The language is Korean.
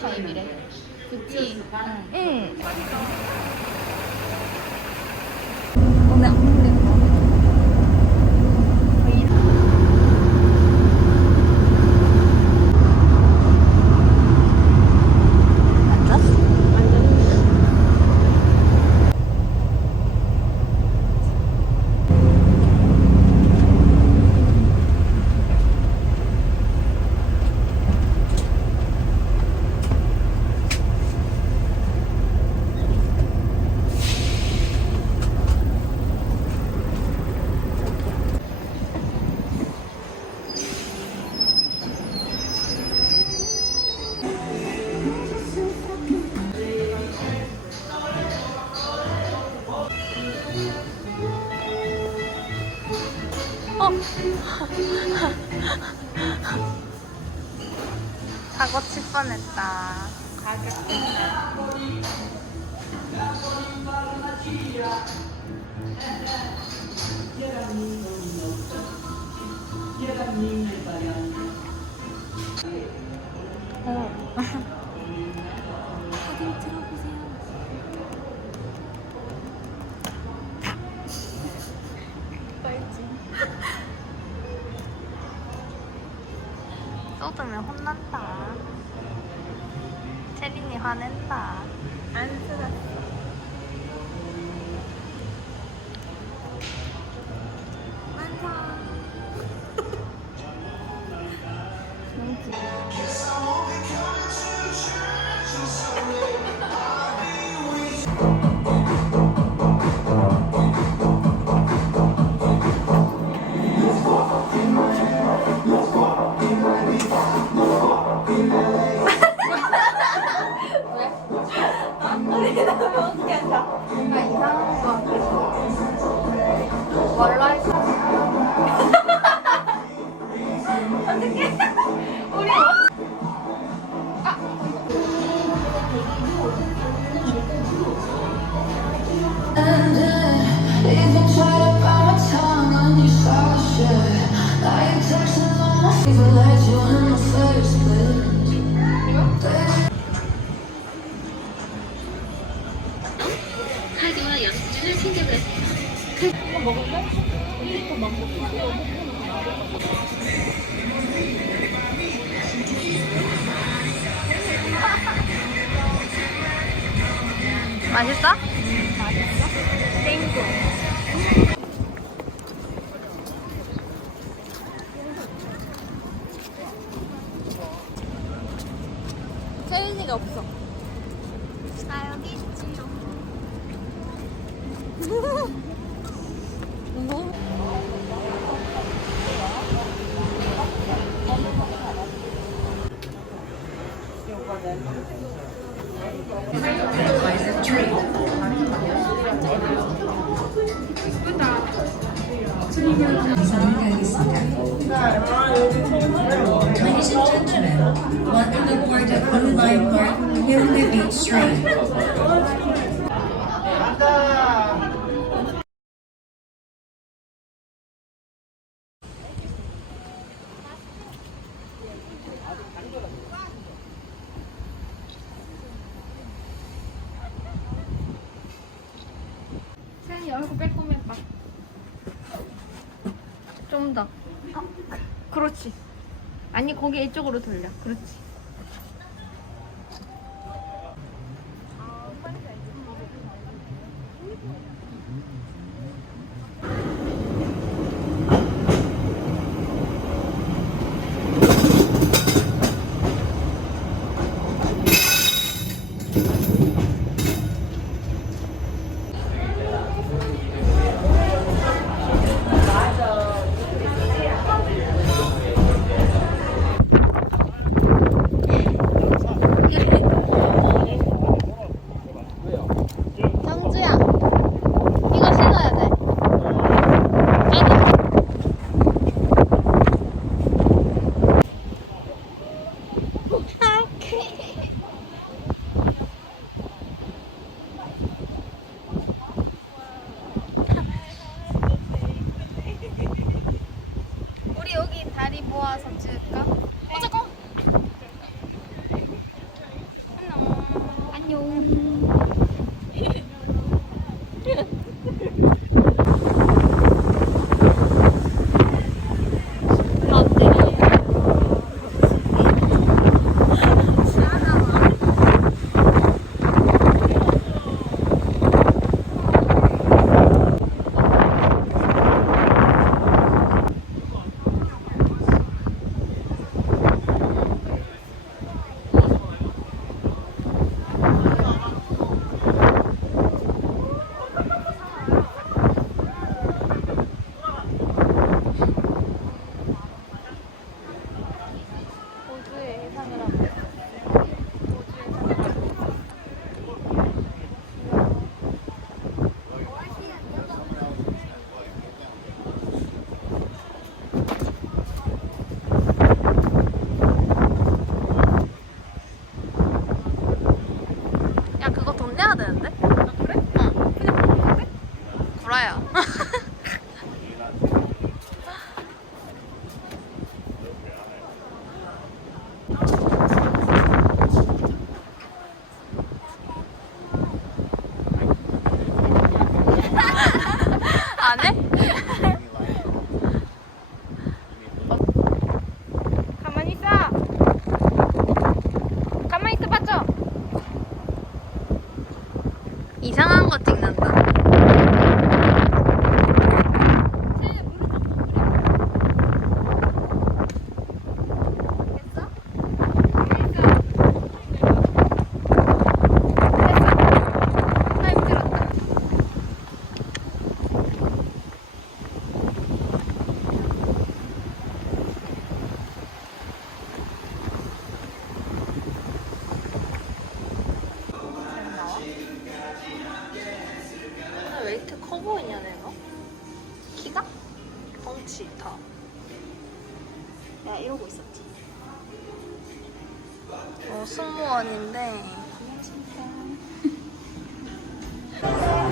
타임이래. 그치? 응. 사고 칠 뻔했다. 어. 사진 쏟으면 혼난다. 체린이 화낸다. 안 쓰았어. 완성. 뭔가 이상한 거 같아 맛있어? 맛있어? 땡고. 체린이가 없어. 아 여기 있지요. Ladies and gentlemen, welcome aboard the Blue Line Park Hill Living Train. 체린이 얼굴 빼꼼 해봐. 좀 더. 어, 그렇지. 아니 고개 이쪽으로 돌려. 그렇지. Hehehehe 알아요. 이러고 있었지. 어, 승무원인데. 안녕하십니까.